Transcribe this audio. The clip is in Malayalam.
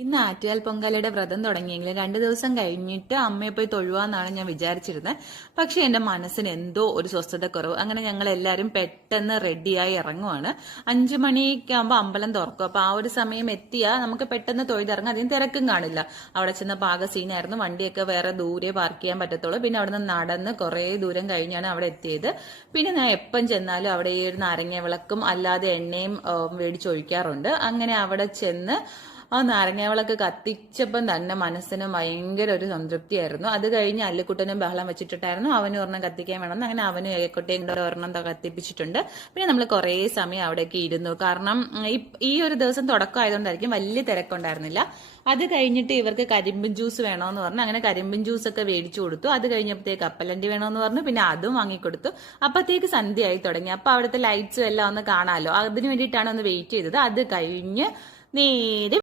ഇന്ന് ആറ്റുകാൽ പൊങ്കാലയുടെ വ്രതം തുടങ്ങിയെങ്കിലും 2 ദിവസം കഴിഞ്ഞിട്ട് അമ്മയെ പോയി തൊഴുവാന്നാണ് ഞാൻ വിചാരിച്ചിരുന്നത്. പക്ഷെ എന്റെ മനസ്സിന് എന്തോ ഒരു സ്വസ്ഥത കുറവ്. അങ്ങനെ ഞങ്ങൾ എല്ലാവരും പെട്ടെന്ന് റെഡിയായി ഇറങ്ങുവാണ്. 5 മണിയൊക്കെ ആകുമ്പോൾ അമ്പലം തുറക്കും. അപ്പൊ ആ ഒരു സമയം എത്തിയാൽ നമുക്ക് പെട്ടെന്ന് തൊഴുതിറങ്ങാം, അധികം തിരക്കും കാണില്ല. അവിടെ ചെന്ന പാക സീനായിരുന്നു. വണ്ടിയൊക്കെ വേറെ ദൂരെ പാർക്ക് ചെയ്യാൻ പറ്റത്തുള്ളൂ. പിന്നെ അവിടെ നിന്ന് നടന്ന് കുറേ ദൂരം കഴിഞ്ഞാണ് അവിടെ എത്തിയത്. പിന്നെ ഞാൻ എപ്പം ചെന്നാലും അവിടെ ഈ ഒരു നാരങ്ങ വിളക്കും അല്ലാതെ എണ്ണയും മേടിച്ചൊഴിക്കാറുണ്ട്. അങ്ങനെ അവിടെ ചെന്ന് ആ നാരങ്ങാവിളക്ക് കത്തിച്ചപ്പം തന്നെ മനസ്സിന് ഭയങ്കര ഒരു സംതൃപ്തിയായിരുന്നു. അത് കഴിഞ്ഞ് അല്ലിക്കുട്ടനും ബഹളം വെച്ചിട്ടുണ്ടായിരുന്നു. അവന് ഒരെണ്ണം കത്തിക്കാൻ വേണമെന്ന്. അങ്ങനെ അവനും ഏക്കോട്ടയും കൂടെ ഒരെണ്ണം കത്തിപ്പിച്ചിട്ടുണ്ട്. പിന്നെ നമ്മൾ കുറേ സമയം അവിടേക്ക് ഇരുന്നു. കാരണം ഈ ഒരു ദിവസം തുടക്കം ആയതുകൊണ്ടായിരിക്കും വലിയ തിരക്കുണ്ടായിരുന്നില്ല. അത് കഴിഞ്ഞിട്ട് ഇവർക്ക് കരിമ്പിൻ ജ്യൂസ് വേണമെന്ന് പറഞ്ഞു. അങ്ങനെ കരിമ്പിൻ ജ്യൂസ് ഒക്കെ മേടിച്ചു കൊടുത്തു. അത് കഴിഞ്ഞപ്പോഴത്തേക്ക് കപ്പലണ്ടി വേണമെന്ന് പറഞ്ഞു. പിന്നെ അതും വാങ്ങിക്കൊടുത്തു. അപ്പത്തേക്ക് സന്ധ്യയായി തുടങ്ങി. അപ്പൊ അവിടുത്തെ ലൈറ്റ്സും എല്ലാം ഒന്ന് കാണാമല്ലോ, അതിന് വേണ്ടിയിട്ടാണ് ഒന്ന് വെയിറ്റ് ചെയ്തത്. അത് കഴിഞ്ഞ് നേരെ